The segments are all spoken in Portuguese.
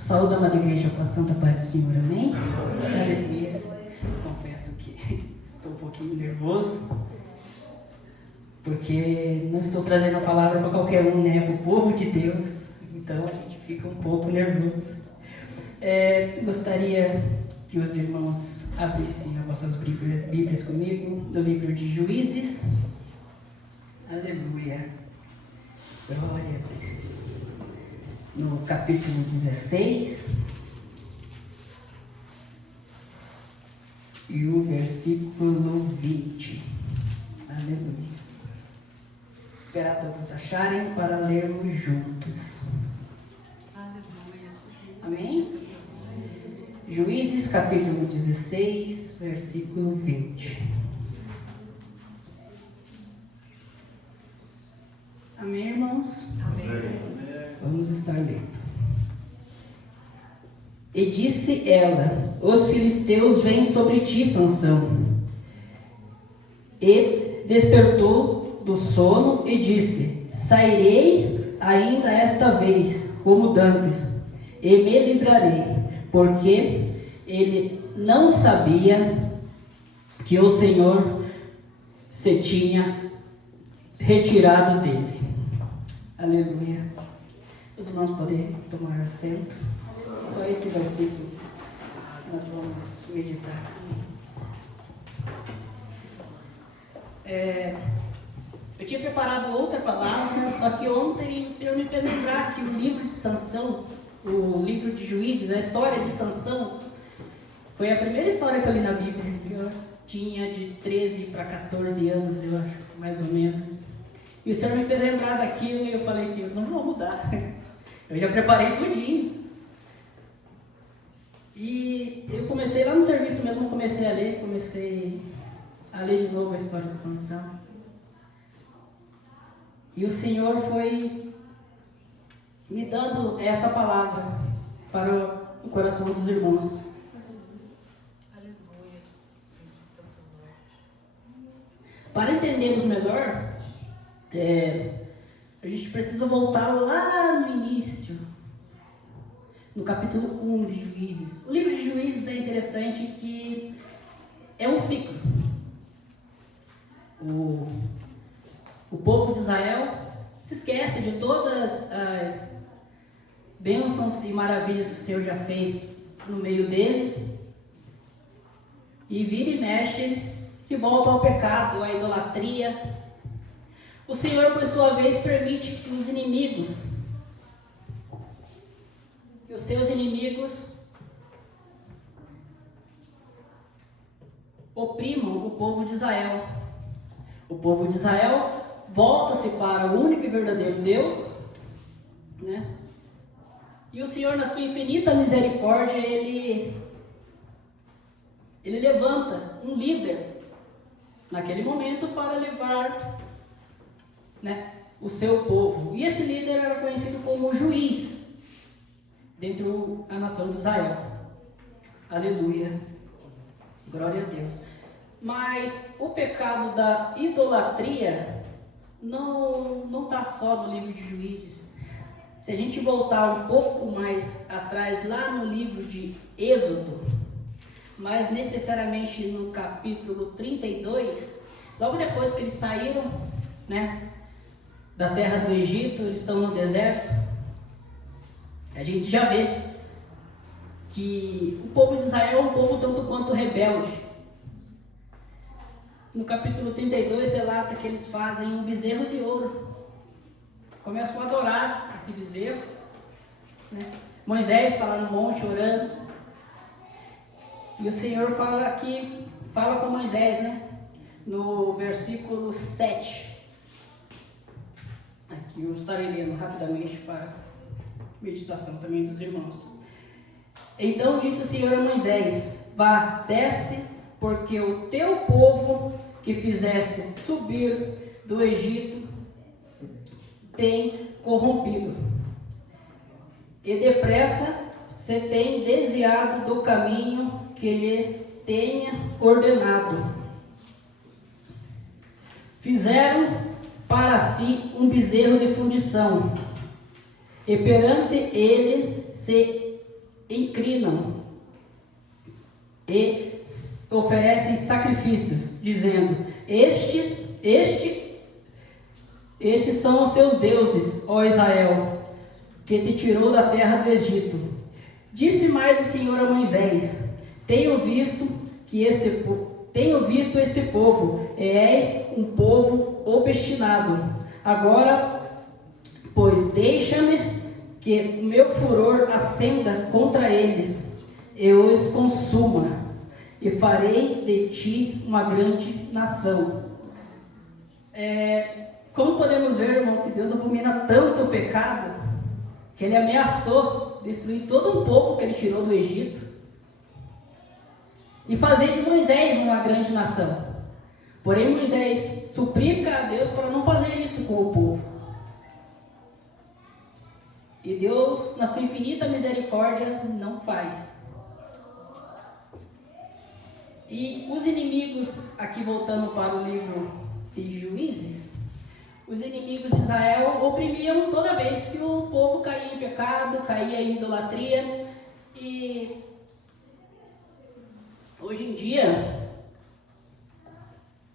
Saúde, amada igreja, com a santa paz do Senhor, amém? Aleluia. Confesso que estou um pouquinho nervoso, porque não estou trazendo a palavra para qualquer um, né? Para o povo de Deus. Então a gente fica um pouco nervoso. Gostaria que os irmãos abrissem as vossas Bíblias comigo, no livro de Juízes. Aleluia. Glória a Deus. No capítulo 16 e o versículo 20. Aleluia. Esperar todos acharem para lermos juntos. Aleluia. Amém? Juízes capítulo 16, versículo 20. Amém, irmãos? Amém. Vamos estar lendo. E disse ela: os filisteus vêm sobre ti, Sansão. E despertou do sono e disse: sairei ainda esta vez, como dantes, e me livrarei, porque ele não sabia que o Senhor se tinha retirado dele. Aleluia. Os irmãos podem tomar assento. Só esse versículo nós vamos meditar. Eu tinha preparado outra palavra, só que ontem o Senhor me fez lembrar que o livro de Sansão, o livro de Juízes, a história de Sansão, foi a primeira história que eu li na Bíblia. Eu tinha de 13 para 14 anos, eu acho, mais ou menos. E o Senhor me fez lembrar daquilo e eu falei assim, eu não vou mudar. Eu já preparei tudinho. E eu comecei lá no serviço mesmo, comecei a ler de novo a história de Sansão. E o Senhor foi me dando essa palavra para o coração dos irmãos. Aleluia. Para entendermos melhor, a gente precisa voltar lá no início, no capítulo 1 de Juízes. O livro de Juízes é interessante que é um ciclo. O povo de Israel se esquece de todas as bênçãos e maravilhas que o Senhor já fez no meio deles, e vira e mexe, eles se voltam ao pecado, à idolatria. O Senhor, por sua vez, permite que os inimigos, que os seus inimigos oprimam o povo de Israel. O povo de Israel volta-se para o único e verdadeiro Deus, né? E o Senhor, na sua infinita misericórdia, ele levanta um líder naquele momento para levar, né, o seu povo. E esse líder era conhecido como juiz dentro da nação de Israel. Aleluia. Glória a Deus. Mas o pecado da idolatria não está só no livro de Juízes. Se a gente voltar um pouco mais atrás, lá no livro de Êxodo, mas necessariamente no capítulo 32, logo depois que eles saíram, né, da terra do Egito, eles estão no deserto, a gente já vê que o povo de Israel é um povo tanto quanto rebelde. No capítulo 32 relata que eles fazem um bezerro de ouro, começam a adorar esse bezerro, né? Moisés está lá no monte orando, e o Senhor fala com Moisés, né? No versículo 7. Aqui eu estarei lendo rapidamente para meditação também dos irmãos. Então disse o Senhor a Moisés: vá, desce, porque o teu povo que fizeste subir do Egito tem corrompido, e depressa se tem desviado do caminho que lhe tenha ordenado. Fizeram para si um bezerro de fundição, e perante ele se inclinam e oferecem sacrifícios, dizendo: estes são os seus deuses, ó Israel, que te tirou da terra do Egito. Disse mais o Senhor a Moisés: Tenho visto este povo, e és um povo obstinado. Agora, pois, deixa-me que o meu furor acenda contra eles, eu os consuma, e farei de ti uma grande nação. Como podemos ver, irmão, que Deus abomina tanto o pecado, que Ele ameaçou destruir todo um povo que Ele tirou do Egito, e fazer de Moisés uma grande nação. Porém, Moisés suplica a Deus para não fazer isso com o povo. E Deus, na sua infinita misericórdia, não faz. E os inimigos, aqui voltando para o livro de Juízes, os inimigos de Israel oprimiam toda vez que o povo caía em pecado, caía em idolatria. E hoje em dia,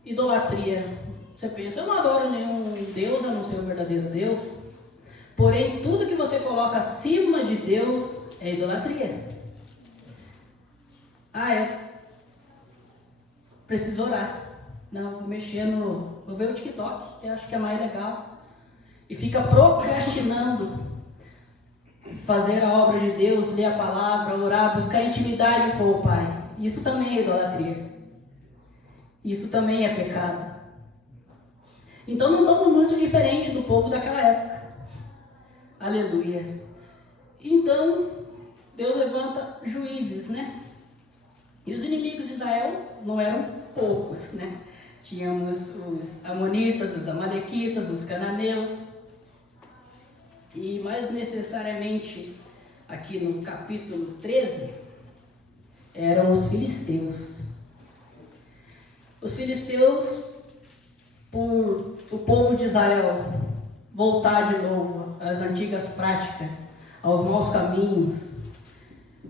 idolatria, você pensa: eu não adoro nenhum Deus, eu não sei o verdadeiro Deus. Porém, tudo que você coloca acima de Deus é idolatria. Preciso orar. Não, vou mexer vou ver o TikTok, que acho que é mais legal. E fica procrastinando fazer a obra de Deus, ler a palavra, orar, buscar intimidade com o Pai. Isso também é idolatria. Isso também é pecado. Então não estamos muito diferente do povo daquela época. Aleluia. Então Deus levanta juízes, né? E os inimigos de Israel não eram poucos, né? Tínhamos os amonitas, os amalequitas, os cananeus. E mais necessariamente, aqui no capítulo 13, eram os filisteus. Os filisteus, por o povo de Israel voltar de novo às antigas práticas, aos maus caminhos,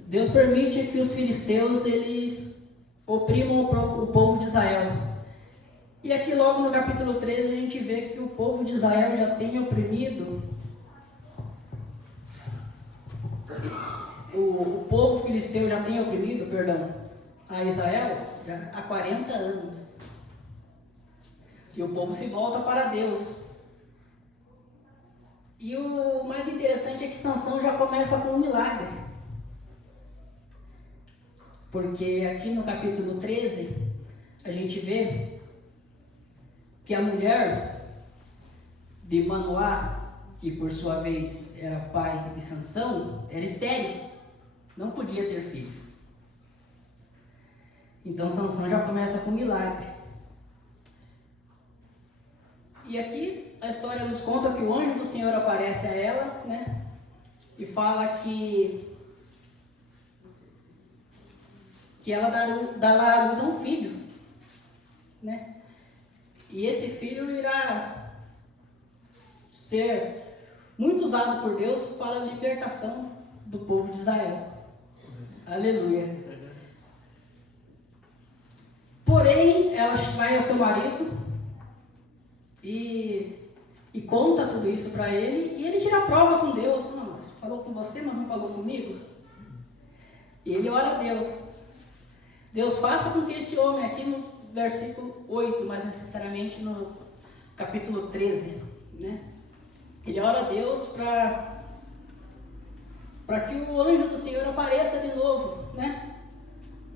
Deus permite que os filisteus eles oprimam o povo de Israel. E aqui logo no capítulo 13 a gente vê que o povo de Israel já tem oprimido o povo filisteu já tem oprimido, a Israel há 40 anos. E o povo se volta para Deus. E o mais interessante é que Sansão já começa com um milagre. Porque aqui no capítulo 13, a gente vê que a mulher de Manoá, que por sua vez era pai de Sansão, era estéril, não podia ter filhos. Então Sansão já começa com um milagre. E aqui a história nos conta que o anjo do Senhor aparece a ela, né? E fala que ela dá à luz a um filho, né? E esse filho irá ser muito usado por Deus para a libertação do povo de Israel. Aleluia. Porém, ela vai ao seu marido e conta tudo isso para ele, e ele tira a prova com Deus. Não, falou com você, mas não falou comigo. E ele ora a Deus. Deus, faça com que esse homem, aqui no versículo 8, mais necessariamente no capítulo 13, né? Ele ora a Deus para que o anjo do Senhor apareça de novo, né?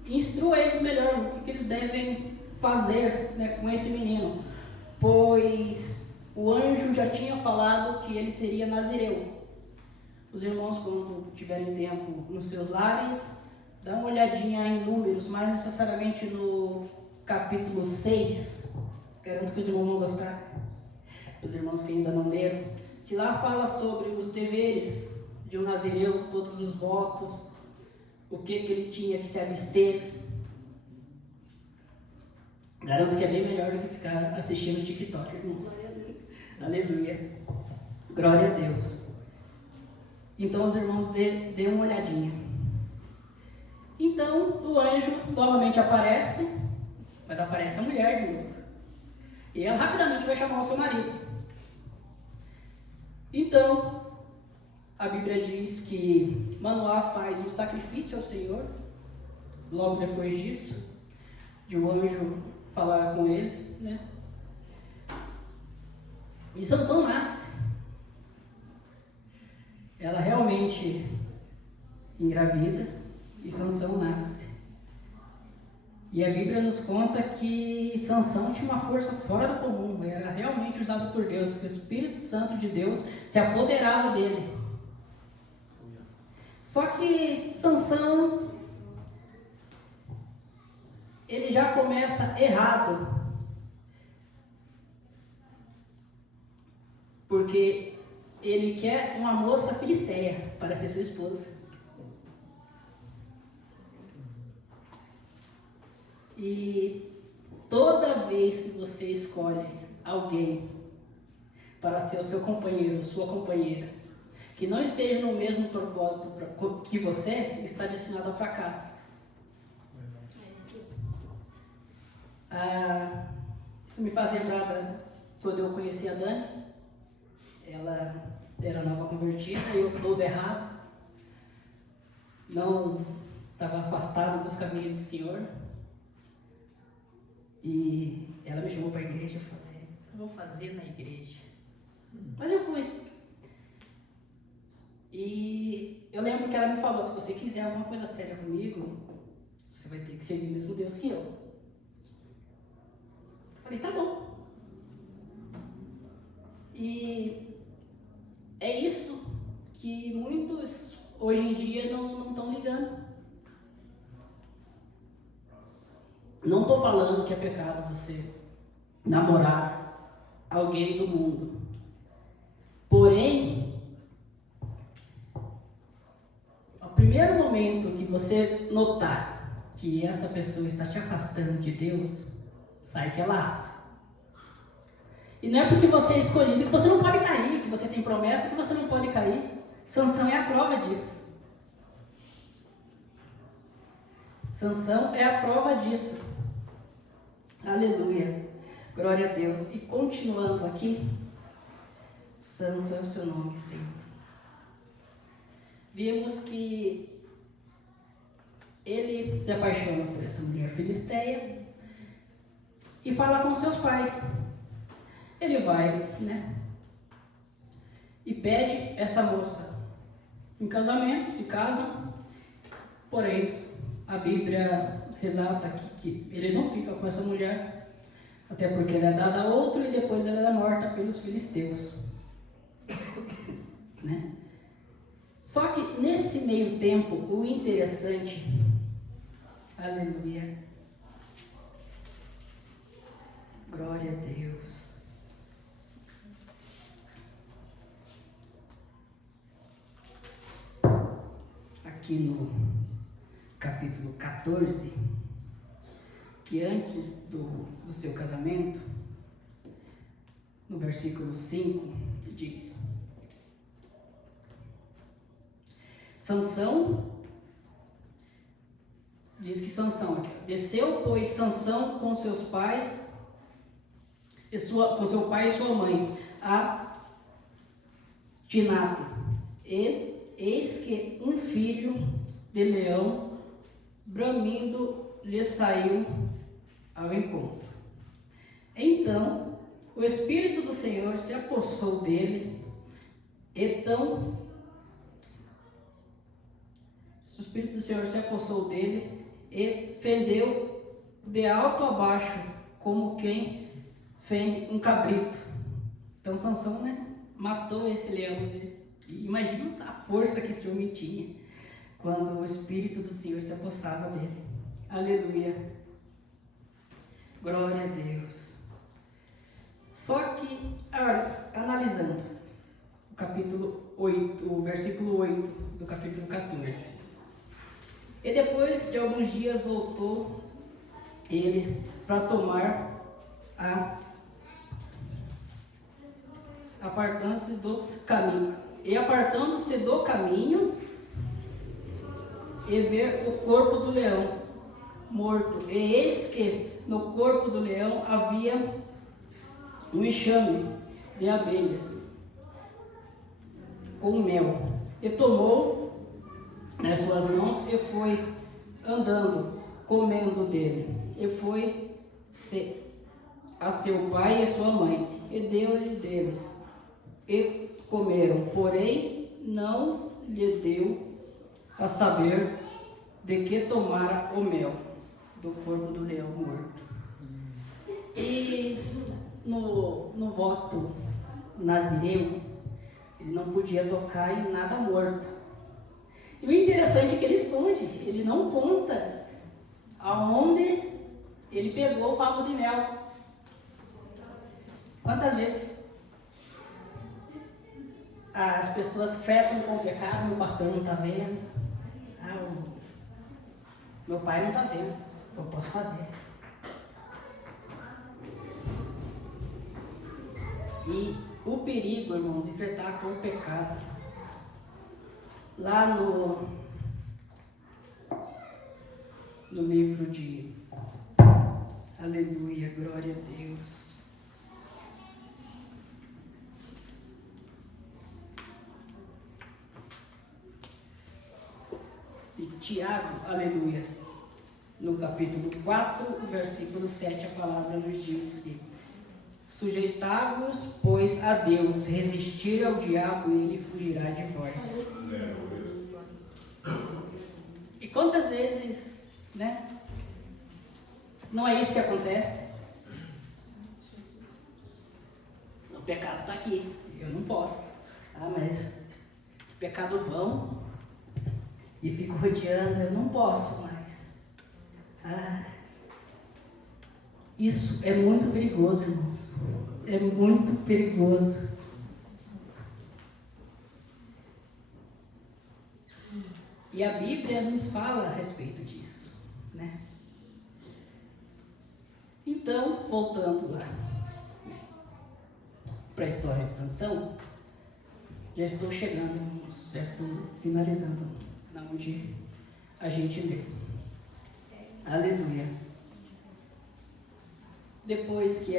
E instrua eles melhor o que eles devem fazer, né, com esse menino. Pois o anjo já tinha falado que ele seria nazireu. Os irmãos, quando tiverem tempo nos seus lares, dá uma olhadinha em Números, mais necessariamente no capítulo 6. Garanto que os irmãos vão gostar. Os irmãos que ainda não leram. Que lá fala sobre os deveres de um nazireu, todos os votos, o que ele tinha que se abster. Garanto que é bem melhor do que ficar assistindo TikTok, irmãos. Aleluia. Glória a Deus. Então os irmãos dêem uma olhadinha. Então o anjo novamente aparece, mas aparece a mulher de novo. E ela rapidamente vai chamar o seu marido. Então, a Bíblia diz que Manoá faz um sacrifício ao Senhor. Logo depois disso, de um anjo falar com eles, né? E Sansão nasce. Ela realmente engravida e Sansão nasce. E a Bíblia nos conta que Sansão tinha uma força fora do comum, era realmente usado por Deus, que o Espírito Santo de Deus se apoderava dele. Só que Sansão, ele já começa errado, porque ele quer uma moça filisteia para ser sua esposa. E toda vez que você escolhe alguém para ser o seu companheiro, sua companheira, que não esteja no mesmo propósito que você, está destinado ao fracasso. Isso me faz lembrar quando eu conheci a Dani. Ela era nova convertida, eu todo errado, não estava afastado dos caminhos do Senhor. E ela me chamou para a igreja. Eu falei: o que eu vou fazer na igreja? Mas eu fui. E eu lembro que ela me falou: se você quiser alguma coisa séria comigo, você vai ter que servir o mesmo Deus que eu. Eu falei: tá bom. E é isso que muitos hoje em dia não estão ligando. Não estou falando que é pecado você namorar alguém do mundo. Porém, ao primeiro momento que você notar que essa pessoa está te afastando de Deus, sai que é laço. E não é porque você é escolhido que você não pode cair, que você tem promessa que você não pode cair. Sansão é a prova disso. Sansão é a prova disso. Aleluia. Glória a Deus. E continuando aqui, santo é o seu nome, Senhor. Vimos que ele se apaixona por essa mulher filisteia e fala com seus pais. Ele vai, e pede essa moça em casamento, se casam. Porém, a Bíblia relata aqui que ele não fica com essa mulher, até porque ela é dada a outro e depois ela é morta pelos filisteus. Só que nesse meio tempo, o interessante, aleluia, glória a Deus. Aqui no capítulo 14, que antes do seu casamento, no versículo 5, diz: Sansão, diz que Sansão, desceu, pois, Sansão com seus pais, com seu pai e sua mãe, a Timnate, e eis que um filho de leão bramindo lhe saiu ao encontro. Então o Espírito do Senhor se apossou dele, o Espírito do Senhor se apossou dele e fendeu de alto a baixo, como quem fende um cabrito. Então Sansão, matou esse leão. E imagina a força que esse homem tinha quando o Espírito do Senhor se apossava dele. Aleluia. Glória a Deus. Só que, analisando o capítulo 8, o versículo 8 do capítulo 14. E depois de alguns dias voltou ele para tomar apartando-se do caminho. E apartando-se do caminho, e ver o corpo do leão morto. E eis que no corpo do leão havia um enxame de abelhas com mel. E tomou nas suas mãos e foi andando, comendo dele. E foi a seu pai e sua mãe, e deu-lhe deles. E comeram, porém não lhe deu a saber de que tomara o mel do corpo do leão morto. E no voto nazireu, ele não podia tocar em nada morto. E o interessante é que ele esconde, ele não conta aonde ele pegou o favo de mel. Quantas vezes as pessoas flertam com o pecado, meu pastor não está vendo, meu pai não está vendo, eu posso fazer. E o perigo, irmão, de flertar com o pecado, lá no livro de Aleluia, glória a Deus. De Tiago, aleluia, no capítulo 4, versículo 7, a palavra nos diz que sujeitai-vos, pois, a Deus, resistir ao diabo e ele fugirá de vós. E quantas vezes, né? Não é isso que acontece? O pecado está aqui, eu não posso. Mas pecado vão e fico rodeando, eu não posso mais. Isso é muito perigoso, irmãos. É muito perigoso. E a Bíblia nos fala a respeito disso, né? Então, voltando lá para a história de Sansão, já estou chegando, irmãos, já estou finalizando na onde a gente lê. Aleluia. Depois que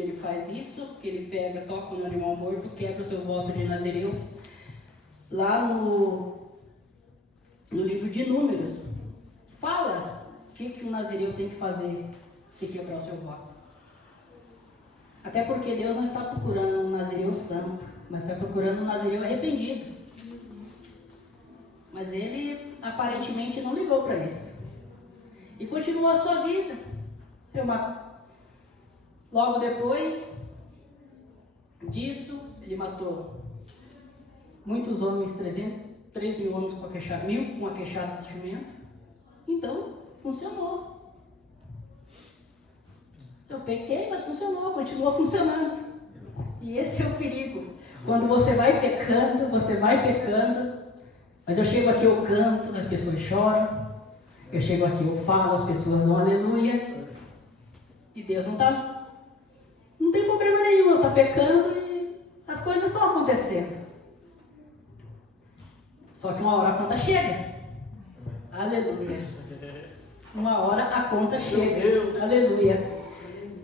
ele faz isso, que ele pega, toca no animal morto, quebra o seu voto de nazireu, lá no livro de Números, fala o que o nazireu tem que fazer se quebrar o seu voto. Até porque Deus não está procurando um nazireu santo, mas está procurando um nazireu arrependido. Mas ele aparentemente não ligou para isso. E continuou a sua vida. Logo depois disso, ele matou muitos homens, 3 mil homens com a queixada, 1.000 com a queixada de jumento. Então, funcionou. Eu pequei, mas funcionou, continua funcionando. E esse é o perigo. Quando você vai pecando, mas eu chego aqui, eu canto, as pessoas choram. Eu chego aqui, eu falo, as pessoas dão aleluia. E Deus não tem problema nenhum, está pecando e as coisas estão acontecendo. Só que uma hora a conta chega. Aleluia. Uma hora a conta chega. Aleluia.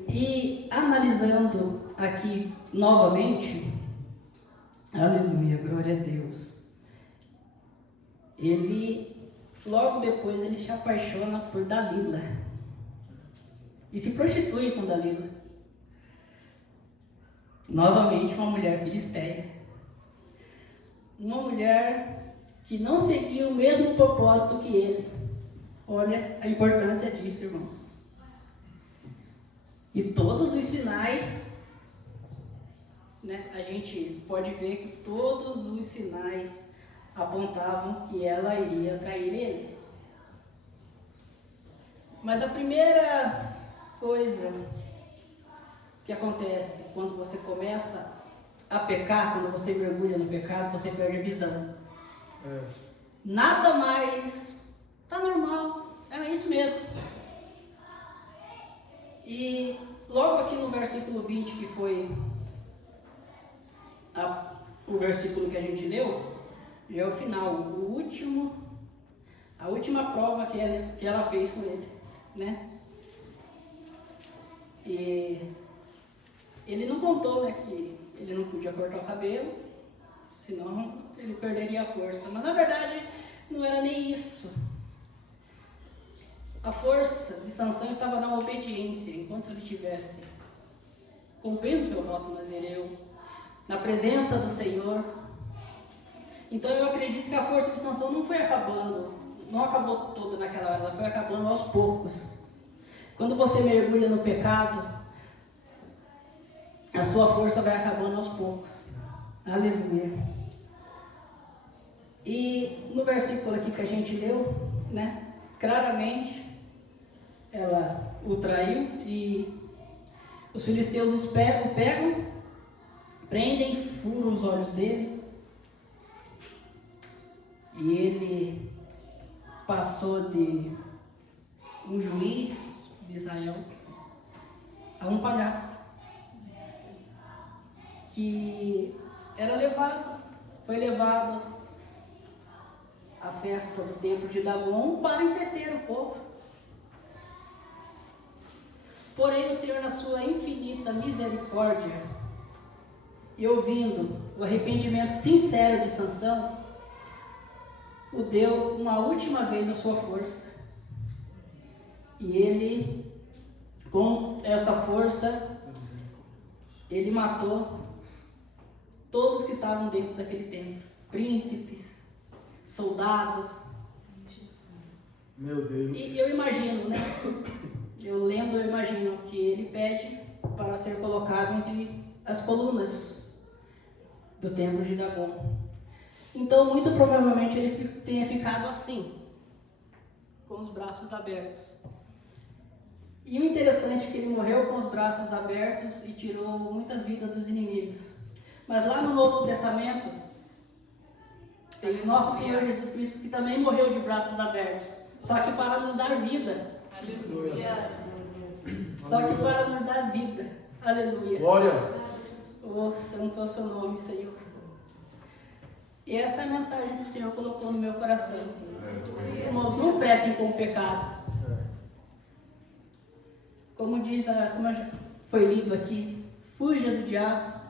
E analisando aqui novamente, aleluia, glória a Deus. Logo depois ele se apaixona por Dalila. E se prostitui com Dalila. Novamente uma mulher filisteia. Uma mulher que não seguia o mesmo propósito que ele. Olha a importância disso, irmãos. E todos os sinais, né, a gente pode ver que todos os sinais apontavam que ela iria trair ele. Mas a primeira coisa que acontece quando você começa a pecar, quando você mergulha no pecado, você perde a visão. Nada mais, tá normal, é isso mesmo. E logo aqui no versículo 20, que foi o versículo que a gente leu, já é o final, a última prova que ela fez com ele, né? E ele não contou, né, que ele não podia cortar o cabelo, senão ele perderia a força. Mas na verdade não era nem isso. A força de Sansão estava na obediência, enquanto ele estivesse cumprindo seu voto nazireu, na presença do Senhor. Então eu acredito que a força de Sansão não acabou toda naquela hora, ela foi acabando aos poucos. Quando você mergulha no pecado, a sua força vai acabando aos poucos. Aleluia. E no versículo aqui que a gente leu, né, claramente, ela o traiu e os filisteus o pegam, prendem, furam os olhos dele. E ele passou de um juiz de Israel a um palhaço, que foi levado à festa do templo de Dagon para entreter o povo. Porém, o Senhor, na sua infinita misericórdia, e ouvindo o arrependimento sincero de Sansão, o deu uma última vez a sua força. E ele, com essa força, ele matou todos que estavam dentro daquele templo, príncipes, soldados. Meu Deus. E eu imagino, né? Eu imagino que ele pede para ser colocado entre as colunas do templo de Dagon. Então, muito provavelmente ele tenha ficado assim, com os braços abertos. E o interessante é que ele morreu com os braços abertos e tirou muitas vidas dos inimigos. Mas lá no Novo Testamento, tem o nosso Senhor Jesus Cristo, que também morreu de braços abertos, só que para nos dar vida. Aleluia. Só que para nos dar vida. Aleluia. Glória. Oh, santo é o seu nome, Senhor. E essa é a mensagem que o Senhor colocou no meu coração. Irmãos, não fretem com o pecado. Como foi lido aqui, fuja do diabo.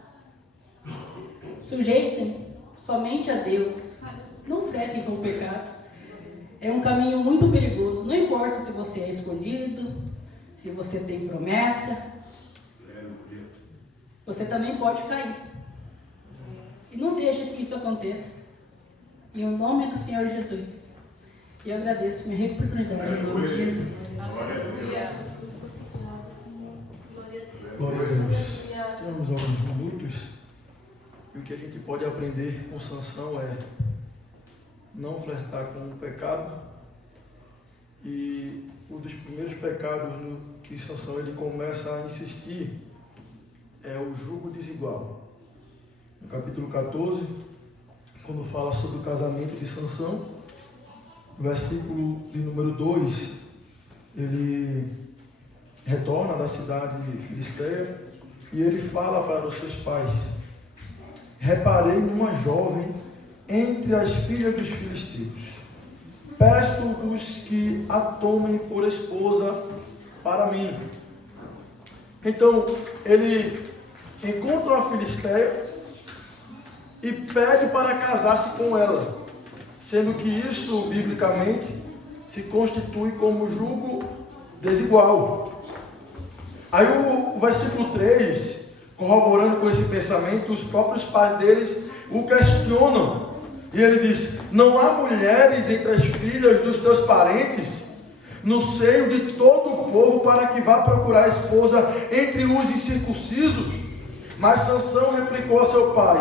Sujeitem somente a Deus. Não fretem com o pecado. É um caminho muito perigoso. Não importa se você é escolhido, se você tem promessa, você também pode cair. E não deixe que isso aconteça. Em nome do Senhor Jesus. E eu agradeço minha oportunidade em nome de Jesus. Aleluia. Glória a Deus. Temos alguns minutos. E o que a gente pode aprender com Sansão é não flertar com o pecado. E um dos primeiros pecados que Sansão ele começa a insistir é o jugo desigual. No capítulo 14, quando fala sobre o casamento de Sansão, no versículo de número 2, ele retorna da cidade de Filisteia e ele fala para os seus pais: reparei numa jovem entre as filhas dos filisteus, peço-vos que a tomem por esposa para mim. Então ele encontra uma filisteia e pede para casar-se com ela, sendo que isso biblicamente se constitui como jugo desigual. Aí o versículo 3, corroborando com esse pensamento, os próprios pais deles o questionam. E ele diz: não há mulheres entre as filhas dos teus parentes, no seio de todo o povo, para que vá procurar esposa entre os incircuncisos? Mas Sansão replicou a seu pai: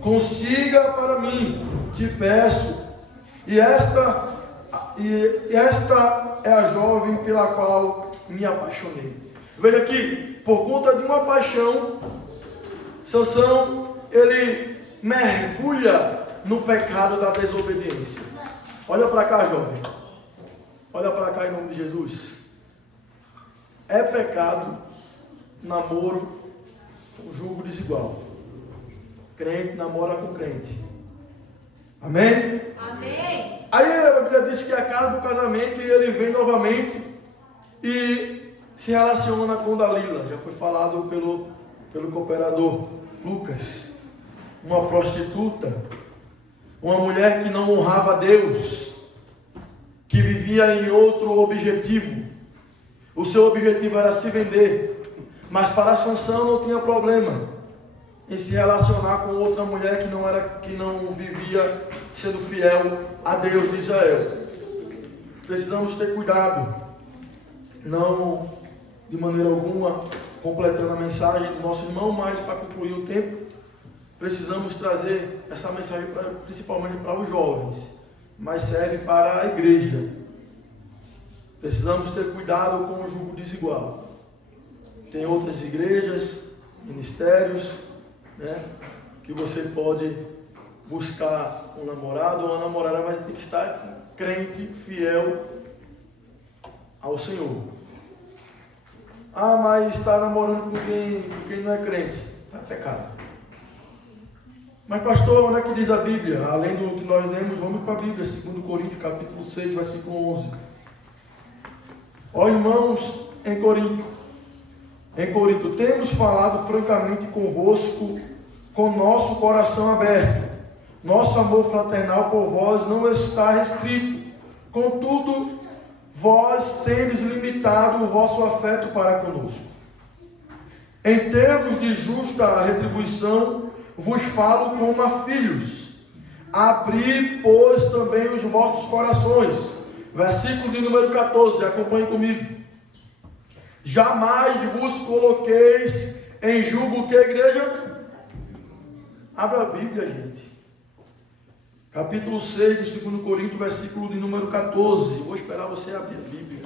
consiga para mim, te peço. E esta é a jovem pela qual me apaixonei. Veja aqui, por conta de uma paixão, Sansão, ele mergulha no pecado da desobediência. Olha para cá, jovem. Olha para cá em nome de Jesus. É pecado namoro com jugo desigual. Crente namora com crente. Amém? Amém. Aí a Bíblia diz que acaba o casamento e ele vem novamente e se relaciona com Dalila. Já foi falado pelo cooperador Lucas. Uma prostituta, uma mulher que não honrava a Deus, que vivia em outro objetivo. O seu objetivo era se vender, mas para Sansão não tinha problema em se relacionar com outra mulher que não vivia sendo fiel a Deus de Israel. Precisamos ter cuidado, não de maneira alguma completando a mensagem do nosso irmão, mas para concluir o tempo, precisamos trazer essa mensagem principalmente para os jovens, mas serve para a igreja. Precisamos ter cuidado com o jugo desigual. Tem outras igrejas, ministérios, que você pode buscar um namorado ou uma namorada, mas tem que estar crente, fiel ao Senhor. Ah, mas está namorando com quem não é crente. É pecado. Mas pastor, onde é que diz a Bíblia? Além do que nós lemos, vamos para a Bíblia, 2 Coríntios, capítulo 6, versículo 11. Ó irmãos, em Corinto, temos falado francamente convosco, com nosso coração aberto. Nosso amor fraternal por vós não está restrito. Contudo, vós tendes limitado o vosso afeto para conosco. Em termos de justa retribuição, vos falo como a filhos. Abri, pois, também os vossos corações. Versículo de número 14, acompanhe comigo. Jamais vos coloqueis em julgo, que a igreja? Abra a Bíblia, gente. Capítulo 6 de 2 Coríntios, versículo de número 14. Eu vou esperar você abrir a Bíblia.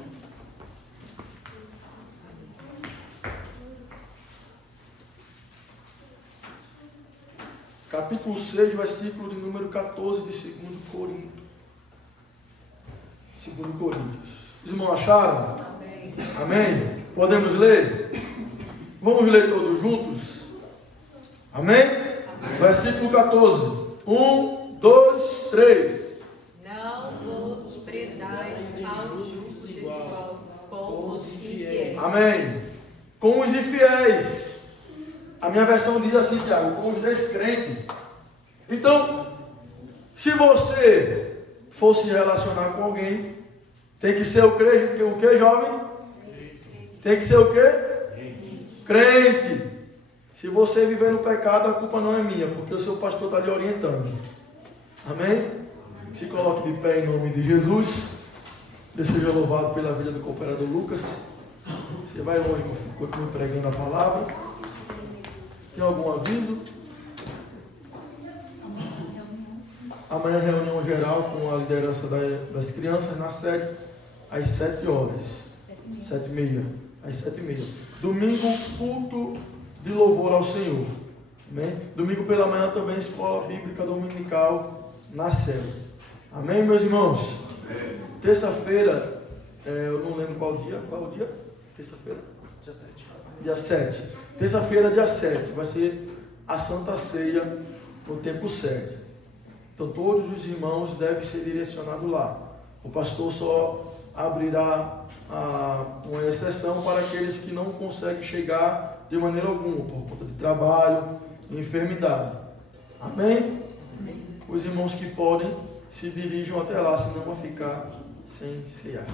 Capítulo 6, versículo de número 14 de 2 Coríntios. 2 Coríntios. Os irmãos acharam? Amém. Amém? Podemos ler? Vamos ler todos juntos? Amém? Amém. Versículo 14. 1, 2, 3. Não vos predais ao jugo desigual com os infiéis. Amém. Com os infiéis. A minha versão diz assim, Tiago, com os descrentes. Então, se você for se relacionar com alguém, tem que ser o que, jovem? Tem que ser o quê? Crente. Se você viver no pecado, a culpa não é minha, porque o seu pastor está lhe orientando. Amém? Se coloque de pé em nome de Jesus. Deus seja louvado pela vida do cooperador Lucas. Você vai longe, meu filho, continue pregando a palavra. Tem algum aviso? Amanhã reunião geral com a liderança das crianças na sede, às 7 horas. 7h30. Às 7h30. Domingo, culto de louvor ao Senhor. Amém? Domingo pela manhã também, escola bíblica dominical na sede. Amém, meus irmãos? Terça-feira, eu não lembro qual dia. Qual é o dia? Terça-feira? Dia 7. Dia 7. Terça-feira, dia 7. Vai ser a Santa Ceia no Templo Sede. Então todos os irmãos devem ser direcionados lá. O pastor só abrirá uma exceção para aqueles que não conseguem chegar de maneira alguma, por conta de trabalho e enfermidade. Amém? Os irmãos que podem se dirijam até lá, senão vão ficar sem cear.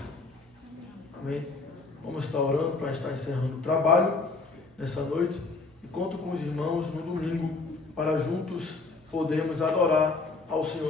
Amém? Vamos estar orando para estar encerrando o trabalho nessa noite. E conto com os irmãos no domingo para juntos podermos adorar ao Senhor.